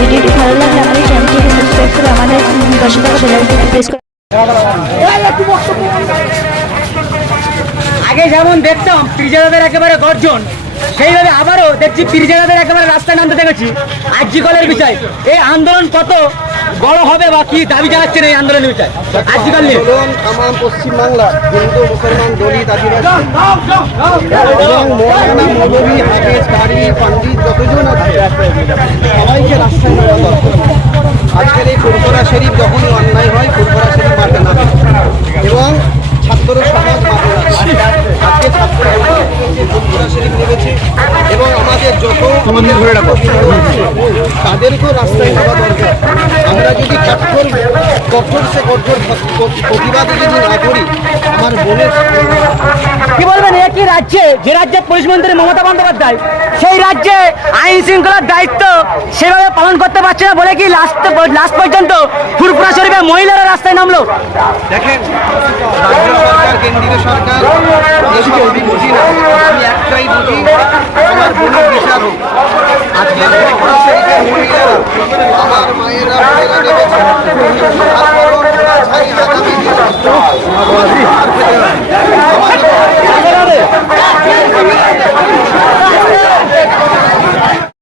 ভিডিওটি ভালো লাগলে আমাদের চ্যানেলটিকে সাবস্ক্রাইব করে আমাদের পাশে থাকা বেল আইকনটি প্রেস করে। আগে যেমন দেখতাম পিরজাদাদের একেবারে গর্জন, সেইভাবে আবারও দেখছি পিরজাদাদের একেবারে রাস্তায় নামতে দেখেছি আরজিকলের বিষয়। এই আন্দোলন কত বড় হবে বা কি দাবি জানাচ্ছেন এই আন্দোলনের বিষয়? আরজিকল নিয়ে তামাম পশ্চিমবাংলা হিন্দু মুসলমান দলিত আদিবাসী এবং মৌলানা মৌলভী হাফেজ কারি পণ্ডিত যতজন আছে সবাইকে রাস্তায় নামা দরকার। আজকের এই ফুরফুরা শরীফ যখনই অন্যায় হয় ফুরফুরা শরীফ মাঠে নামে এবং ছাত্র সমাজ মাঠে নামে। আজকে ছাত্র ফুরফুরা শরীফ নেমেছে এবং আমাদের যত তাদেরকেও রাস্তায় নামা দরকার। আমরা যদি কঠোর সে কঠোর প্রতিবাদ যদি না করি আমার বোনের কি বলবেন? একই রাজ্যে, যে রাজ্যে পুলিশ মন্ত্রী মমতা বন্দ্যোপাধ্যায়, সেই রাজ্যে আইন শৃঙ্খলার দায়িত্ব সেভাবে পালন করতে পারছে না বলে কি লাস্ট পর্যন্ত ফুরফুরা শরীফে মহিলারা রাস্তায় নামলো। দেখেন, রাজ্য সরকার কেন্দ্রীয় সরকার এসব আমি বুঝি না, আমি একটাই বুঝি আমার বোনের